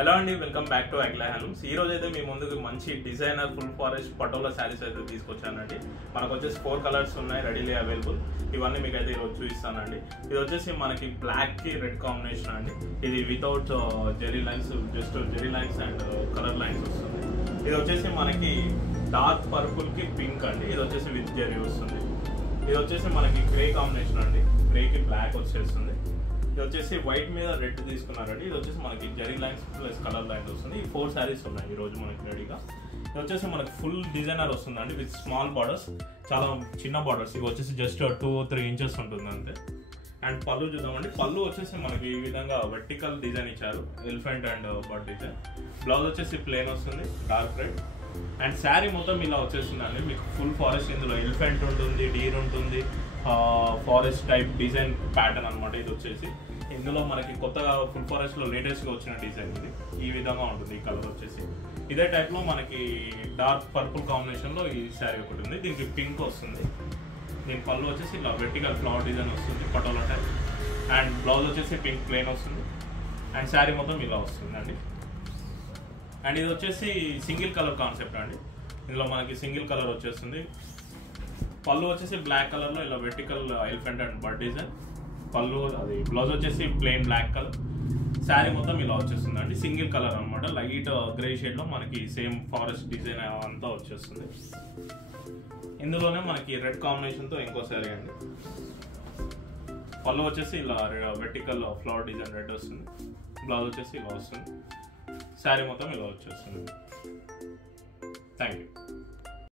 Hello అండి, welcome back to అగ్లా handlooms. ఈ రోజు అయితే మీ ముందుకు మంచి designer full forest patola saris అయితే తీసుకొచ్చానండి. మనకు వచ్చేసి 4 కలర్స్ ఉన్నాయి రెడీలీ అవైలబుల్. ఇవన్నీ మీకు అయితే ఈరోజు చూపిస్తానండి. ఇది వచ్చేసి మనకి బ్లాక్ కి రెడ్ కాంబినేషన్ అండి. ఇది without zari lines, just zari lines and colour lines వస్తుంది. ఇది వచ్చేసి మనకి డార్క్ పర్పుల్ కి పింక్ అండి. ఇది వచ్చేసి విత్ జెరీ వస్తుంది. ఇది వచ్చేసి మనకి గ్రే కాంబినేషన్ అండి. గ్రే కి బ్లాక్ వచ్చేస్తుంది. ఇది వచ్చేసి వైట్ మీద రెడ్ తీసుకున్నారండి. ఇది వచ్చేసి మనకి zari lines plus colour lines వస్తుంది. ఈ 4 శారీస్ ఉన్నాయి ఈ రోజు మనకి రెడీగా. ఇది వచ్చేసి మనకి ఫుల్ డిజైనర్ వస్తుందండి విత్ స్మాల్ బార్డర్స్, చాలా చిన్న బార్డర్స్. ఇవి వచ్చేసి జస్ట్ 2-3 ఇంచెస్ ఉంటుంది అంతే. అండ్ పళ్ళు చూద్దామండి. పళ్ళు వచ్చేసి మనకి ఈ విధంగా వర్టికల్ డిజైన్ ఇచ్చారు, elephant and bird design. Blouse వచ్చేసి ప్లెయిన్ వస్తుంది, డార్క్ రెడ్. అండ్ శారీ మొత్తం ఇలా వచ్చేస్తుందండి మీకు ఫుల్ ఫారెస్ట్. ఇందులో ఎలిఫెంట్ ఉంటుంది, డీర్ ఉంటుంది, ఫారెస్ట్ టైప్ డిజైన్ ప్యాటర్న్ అనమాట. ఇది వచ్చేసి ఇందులో మనకి కొత్తగా ఫుల్ ఫారెస్ట్ లో లేటెస్ట్ గా వచ్చిన డిజైన్ ఇది. ఈ విధంగా ఉంటుంది ఈ కలర్ వచ్చేసి. ఇదే టైప్ లో మనకి డార్క్ పర్పుల్ కాంబినేషన్ లో ఈ శారీ ఒకటి ఉంది. దీనికి పింక్ వస్తుంది. దీని పళ్ళు వచ్చేసి ఇలా వెర్టికల్ ఫ్లవర్ డిజైన్ వస్తుంది, పటోలా టైప్. అండ్ బ్లౌజ్ వచ్చేసి పింక్ ప్లెయిన్ వస్తుంది. అండ్ శారీ మొత్తం ఇలా వస్తుంది అండి. అండ్ ఇది వచ్చేసి సింగిల్ కలర్ కాన్సెప్ట్ అండి. ఇందులో మనకి సింగిల్ కలర్ వచ్చేస్తుంది. పళ్ళు వచ్చేసి బ్లాక్ కలర్ లో ఇలా vertical elephant and bird design. పళ్ళు అది బ్లౌజ్ వచ్చేసి ప్లెయిన్ బ్లాక్ కలర్. శారీ మొత్తం ఇలా వచ్చేస్తుంది అండి. సింగిల్ కలర్ అనమాట, లైట్ గ్రే షేడ్ లో మనకి సేమ్ ఫారెస్ట్ డిజైన్ అంతా వచ్చేస్తుంది. ఇందులోనే మనకి రెడ్ కాంబినేషన్ తో ఇంకో శారీ అండి. పళ్ళు వచ్చేసి ఇలా వెర్టికల్ ఫ్లవర్ డిజైన్ రెడ్ వస్తుంది. బ్లౌజ్ వచ్చేసి ఇలా వస్తుంది. శారీ మొత్తం ఇలా వచ్చేస్తుంది. Thank you.